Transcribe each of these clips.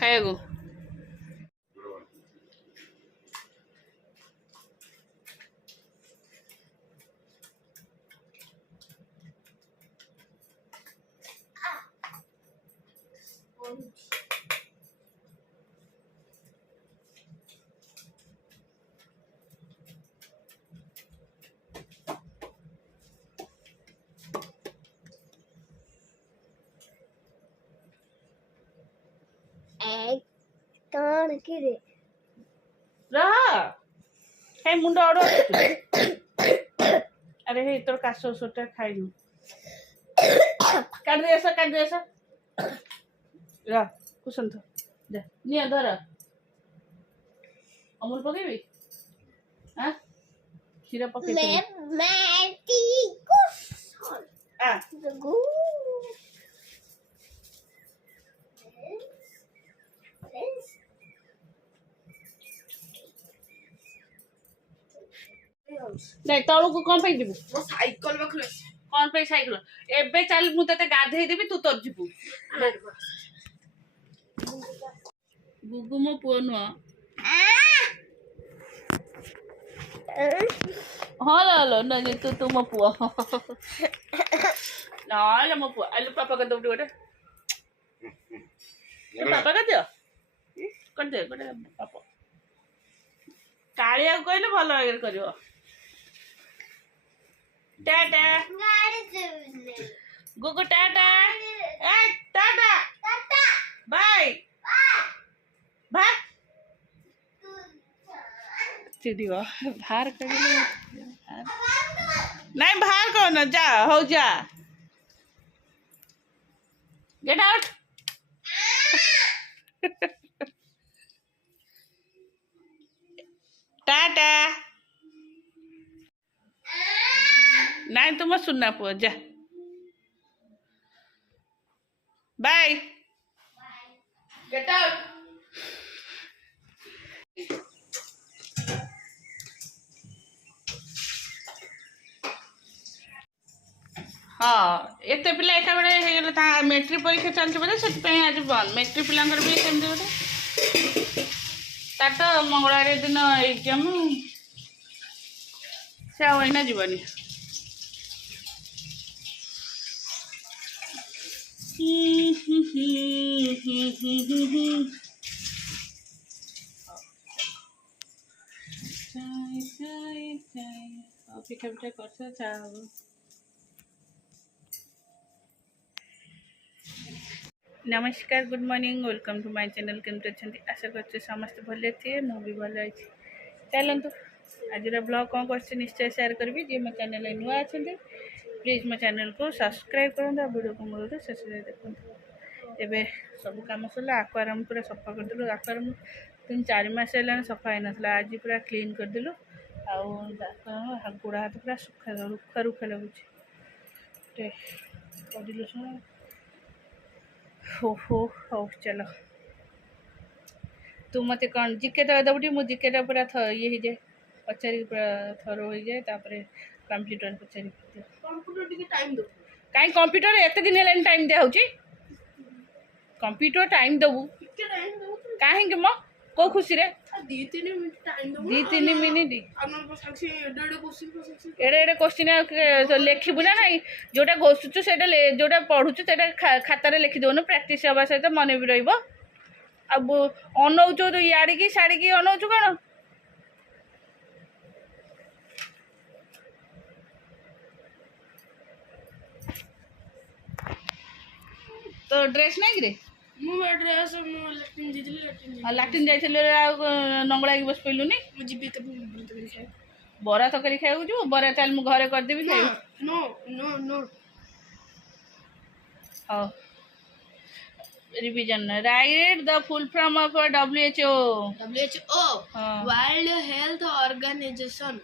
ଖାଇବାକୁ कौन की रे रह हे मुंड अड़ अरे हे तोर काश ओषटा खाइनु काट दे ऐसा रा कुसंत जा निया धर अमूल पकेबी हाँ क्षीर पके मैं टीको आ गु नहीं तलू कौन पे जीवु वो साइकिल पाखु कौन पे साइकिल एबे चल मु तते गाधेई देबी तू तोर जीवु गुगु मो पुओ नुआ हाँ लो नहीं तू मो पुओ ना मो पुओ आलू पापा का दौड़ी गोटे पापा का दियो कर दे गोटे पापा कालिया कहले भल भागे करियो टाटा गुगु टाटा ए टाटा बाय बाय चिड़ियो बाहर कर नहीं बाहर कौन जा हो जा गेट आउट टाटा नहीं तुम सुनना पुआ जा बाय गेट आउट हाँ एत पिला एका बेले मेट्रिक परीक्षा चलती बोले से आज बंद मेट्रिक पिलांकर भी सेमती बोले तार तो मंगलवार दिन एग्जाम से आईना जीवनी पिठा पिठा कर चा नमस्कार good morning welcome to my channel केमती अच्छा आशा कर समस्त भले थे मु भी भल अच्छी चलतु आज ब्लॉग कौन कर निश्चय शेयर करी जी मो चैनल नुआ अच्छा प्लीज मो चैनल को सब्सक्राइब करूँ वीडियो को मूल शेष देखते एवं सब कम सरला आक्वारियम पूरा सफा करदेलु आक्वारियम 3-4 मास है सफा ही नाला आज पूरा क्लीन करदेलु गोड़ा हाथ पूरा सुखा रुखा रुखा लगुच बॉडी लोशन हो हो चलो तू मत कौन जिकेटा दबुटी मु जिकेटा पूरा ये हो जाए पचारि पूरा थर हो जाए कंप्यूटर पचारि कंप्यूटर टिके टाइम दो कहीं कंप्यूटर एत दिन है टाइम दिया कंप्यूटर टाइम दबु टिके टाइम दो कहीं मो को खुशी रे 2-3 मिनिट टाइम दो 2-3 मिनिट अपन को साक्षी एडे क्वेश्चन एडे क्वेश्चन लिखबू ना नहीं जोटा घोषुचु से जोटा पढ़ुचु से खातार लिखि दौन प्रैक्टिस हवा सहित मन भी रही अब अनौचु तो इाड़ी की शाड़ी की अनौचु कौन तो ड्रेस नहीं रे मु ड्रेस मु लैट्रिन जीतली लाटिन जाइथिले नंगड़ा की बस पइलुनी मु जीबी के बंद खाए बरा तकारी खाइबु जो बरा चल मु घरे कर देबी खाइ नो नो नो हां revision right the full form of WHO world health organization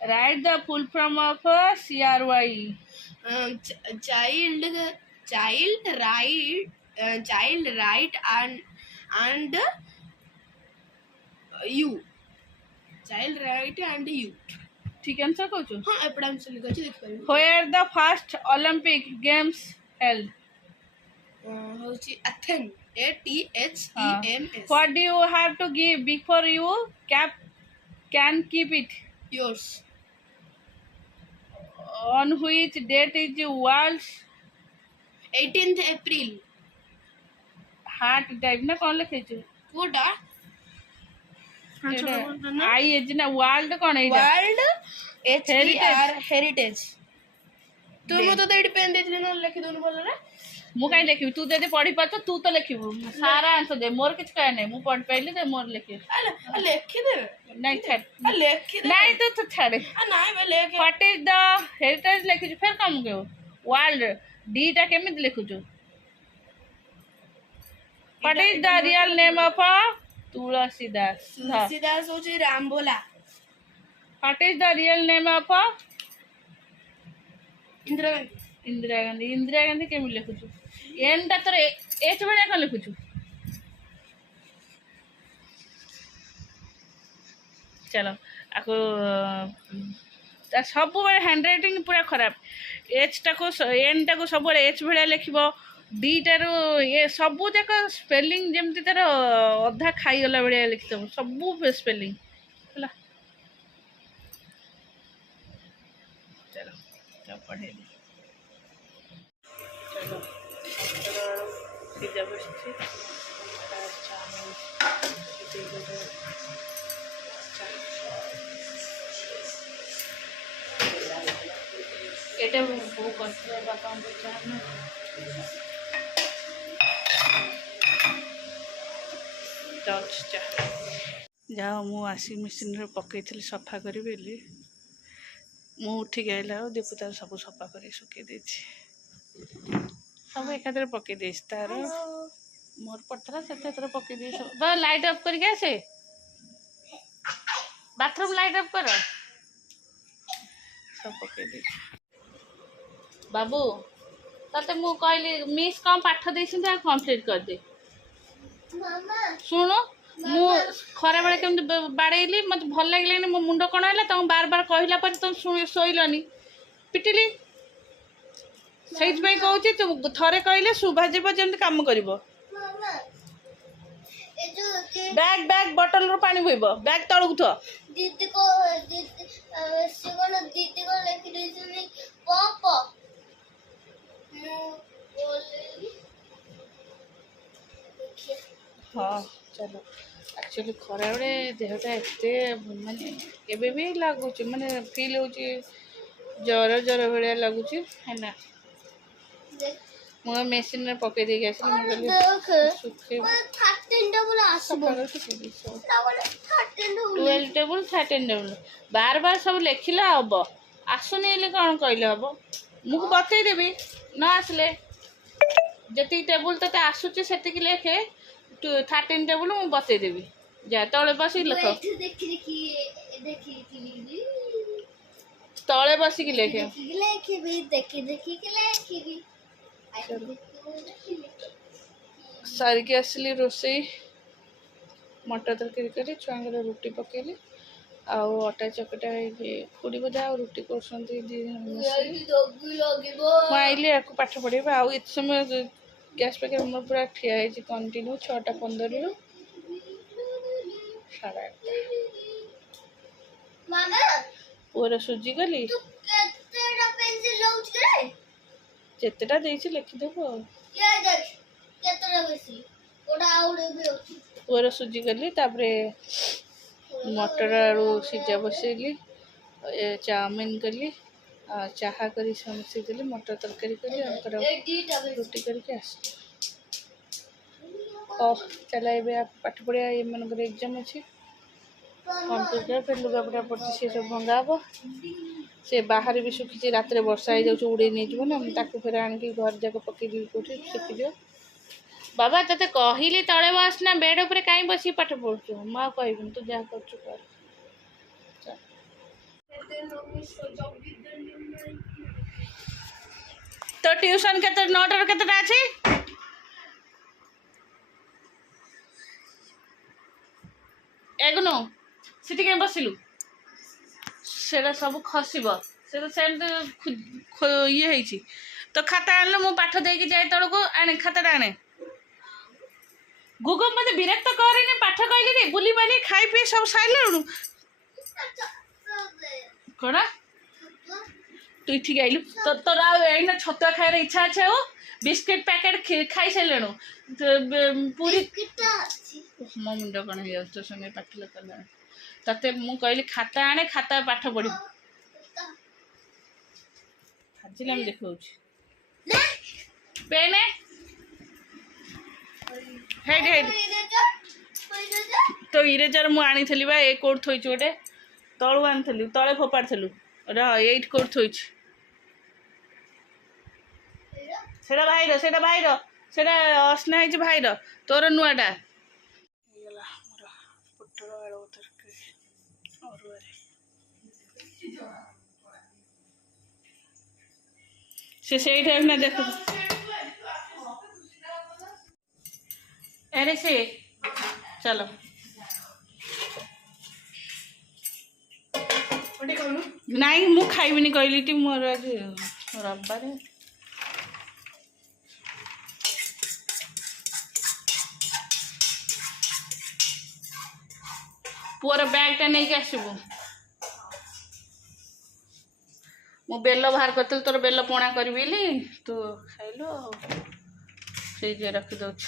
right the full form of CRY child right and you child right and you ठीक आंसर कहू हां एपडा आंसर लिखा छी देख पाबी where the first Olympic games held होची ATHEMS. What do you have to give before you can keep it? Yours. On which date is the world's 18th April. heart type ना कौन लिखे छु? कोटा आई एज ना world कौन है इधर? World HER heritage तुम तो एटी पेन देथिले न लिखि दोन बोल रे मु काई लिखिबी तू जदि पढ़ी पाछ तू तो लिखिबू सारा आंसर दे मोर किछ कहे नहीं मु पढ़ पाइली दे मोर लिखि अरे लिखि दे नहीं छाड़ लिखि दे नहीं तो छाड़े नहीं मैं लिख व्हाट इज द हेरिटेज लिखि फिर कम के वर्ल्ड डी टा केमित लिखु छु what is the real name of Tulsidas Tulsidas होची Rambola what is the real name of Indira Gandhi Indira Gandhi केमित लिखु छु एन टा तोर एच बडा का लिखु छु चलो आको सब बड़े हैंड राइटिंग पूरा खराब एच टा को एन टा को सब एच भड़ा लिखब डी टार ये सबू जाक स्पेलिंग जमती तार अधा खाईगला भाया लिखिदेव सबू स्पेलिंग है चलो चलो पढ़े चलो पिज्जा बसছি এটা বহু কষ্ট বাপা চান ଯାହା ମୁଁ ୱାସିଂ ମେସିନ୍ରେ ପକାଇଥିଲି ସଫା କରି ବୋଲି ମୁଁ ଉଠିକି ଆଇଲା ଆଉ ଦୀପୁ ତାର ସବୁ ସଫା କରି ଶୁଖେଇ ଦେଇଛି ସବୁ ଏକାଥରେ ପକେଇ ଦେଇଛି ତାର ମୋର ପଡ଼ିଥିଲା ସେଥିରେ ପକେଇ ଦେଇଛି ବା ଲାଇଟ୍ ଅଫ୍ କରିକି ଆସେ ବାଥରୁମ୍ ଲାଇଟ୍ ଅଫ୍ କର ସବୁ ପକେଇ ଦେଇଛି ବାବୁ ତତେ ମୁଁ କହିଲି ମିସ୍ କ'ଣ ପାଠ ଦେଇଛନ୍ତି ଆଉ କମ୍ପ୍ଲିଟ୍ କରିଦେ ଶୁଣୁ ମୁଁ ଖରାବେଳେ କେମିତି ବାଡ଼େଇଲି ମୋତେ ଭଲ ଲାଗିଲାନି ମୋ ମୁଣ୍ଡ କ'ଣ ହେଲା ତମକୁ ବାର ବାର କହିଲା ପରେ ତମେ ଶୋଇଲନି ପିଟିଲି ସେଇଥିପାଇଁ କହୁଛି ତୁ ଥରେ କହିଲେ ଶୁଭାଯିବ ଯେମିତି କାମ କରିବ ବ୍ୟାଗ୍ ବ୍ୟାଗ୍ ବୋଟଲରୁ ପାଣି ବୋହିବ ବ୍ୟାଗ୍ ତଳକୁ ଥ दीदी को लेके देछनी पापा हाँ चलो एक्चुअली खरा बेले देहटा एत माने एबे भी लगुच माने फील हो जर जर भाया लगुच है ना मुझे मेसीन में पकई दे गया ट्वेल्व टेबुल 13 टेबुल बार बार सब लिखला हम आसुनी कौन कहले हम मुझे बतईदेवी न आसले जी टेबुल ते आसूची से लेखे 13 टेबुल मुझे बतईदेवी जा तले बसिक लिख तले बसिक लेखे सारिकी आसली रोसई मटर तरकारी कर छुआंर रुटी पकेली आउ अटा चकटा खुड़ी बोधा आ रुटी कर आइली या पाठ पढ़ेबा आउ एत समय गैस पाखे मोर पूरा ठिया कंटिन्यू 6:15 रु 8:30 पुअर सुजी गली जितेटा लिखिदेबू पुअर सुजी गली मटर आलू सीझा बसैली चाउमिन कली चाहा करी मिसेदेली मटर तरकारी कली रुटी करके आसली चला पाठ पढ़िया ये मनकर एग्जाम अच्छे कंप्यूटर फिर लुगापटा पड़ी सी सब भंगा हे से बाहर भी सुखी रात वर्षा हो जाए उड़े नहीं ना फिर आणिक घर जाक पकईदेवी कौटी सुखीज बाबा ते कहली तले बस ना बेड उपर कहीं बस पाठ पढ़ु मुझे कहबी तू जहाँ कर तो ट्यूशन के 9टार केतटा अच्छी एगुनु सीटी कहीं बसिलु से सब खसब से तो सेमती ये तो खाता आने मु पाठ देकी जाए तौक आने खाताटा आने गुगो मते विरक्त करेनी पाठ कहली बुली बाली खाई पी सब साइलु कोना तू इठी गाइलु तो तोरा एइना छतुआ खाएर इच्छा छे हो बिस्किट पैकेट खाई साइलनु पूरी मो मुंड कण हो तो संगे पाठ लकला तते मु कहली खाता आने खाता पाठ पढ़ी हाजिलाम देखौछ पेने हेड हेड तो इरेजर मु आनी थली बा ए कोड थोइछ गोटे तळु आनी थली तळे फोपाड़ थलु र 8 कोड थोइछ सेडा भाईर सेडा असना हिच भाईर तोर नुआटा हेगला मोर पोटल आळू तरकारी अरुआरे से सेई टाइम ना देखो अरे से चलो नहीं मु खाइबिनी कहली टी मोर आज रविवार पुअर बैगटा नहीं आसबू मु बेल बाहर करते तोर बेल पणा करी तू खाइलु से रखी दौच